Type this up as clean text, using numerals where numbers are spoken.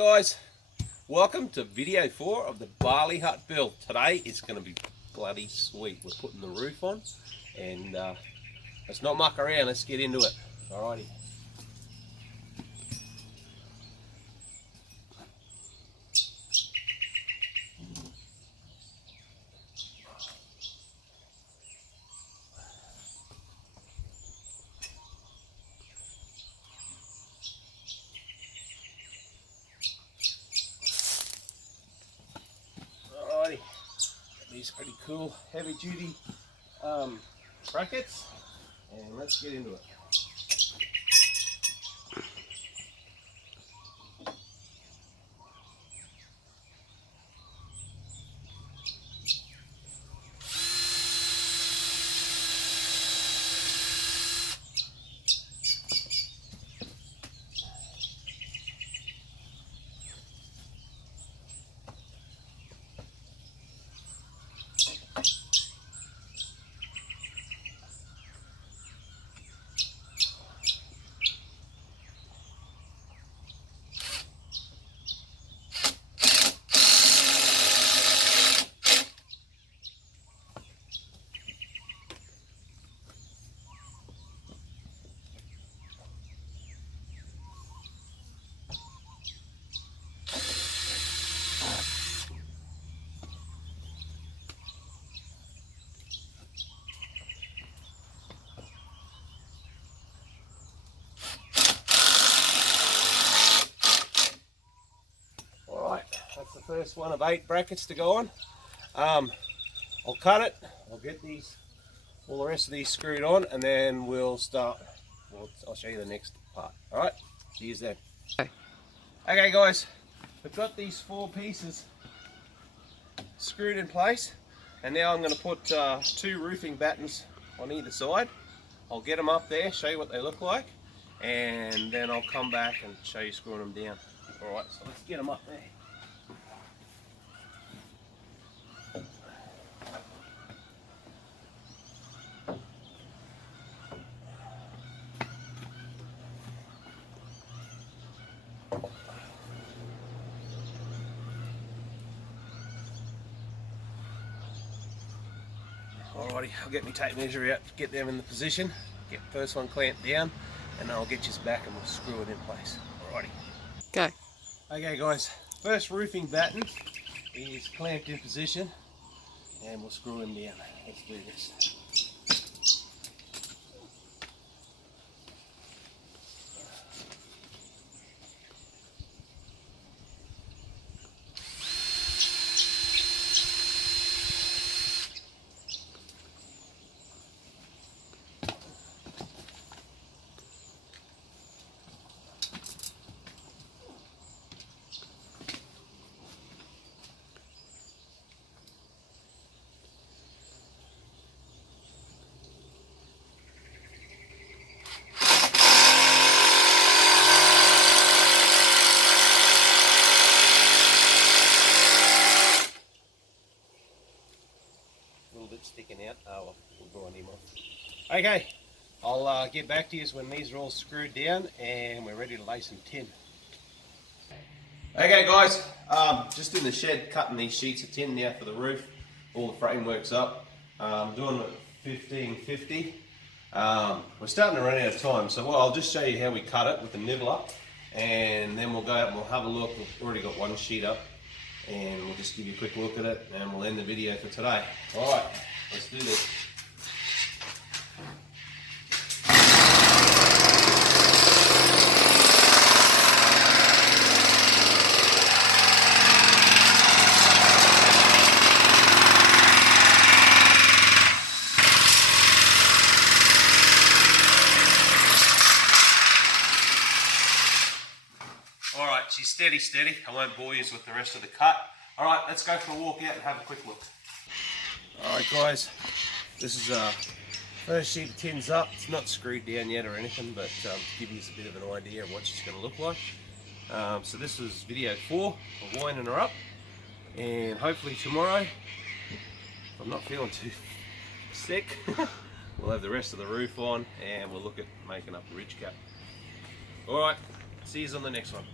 Guys, welcome to video 4 of the Bali hut build. Today it's going to be bloody sweet. We're putting the roof on and let's not muck around, let's get into it. Alrighty. These pretty cool heavy duty brackets, and let's get into it. That's the first one of 8 brackets to go on. I'll cut it, I'll get all the rest of these screwed on, and then we'll start. I'll show you the next part. Alright, see you then. Okay guys, we've got these 4 pieces screwed in place, and now I'm going to put 2 roofing battens on either side. I'll get them up there, show you what they look like, and then I'll come back and show you screwing them down. Alright, so let's get them up there. Alrighty, I'll get my tape measure out, get them in the position, get the first one clamped down, and then I'll get you back and we'll screw it in place. Alrighty. Go. Okay guys, first roofing batten is clamped in position, and we'll screw him down. Let's do this. Sticking out. Oh, we'll go on him off. Okay, I'll get back to you when these are all screwed down and we're ready to lay some tin. Okay guys, just in the shed cutting these sheets of tin now for the roof. All the framework's up. Doing it 1550. We're starting to run out of time, so I'll just show you how we cut it with the nibbler, and then we'll go out and we'll have a look. We've already got one sheet up, and we'll just give you a quick look at it, and we'll end the video for today. Alright, let's do this. Alright, she's steady. I won't bore you with the rest of the cut. Alright, let's go for a walk out and have a quick look. Alright guys, this is first sheet of tin's up. It's not screwed down yet or anything, but to give you a bit of an idea of what she's going to look like. So this was video 4 of winding her up, and hopefully tomorrow, if I'm not feeling too sick, we'll have the rest of the roof on and we'll look at making up the ridge cap. Alright, see you on the next one.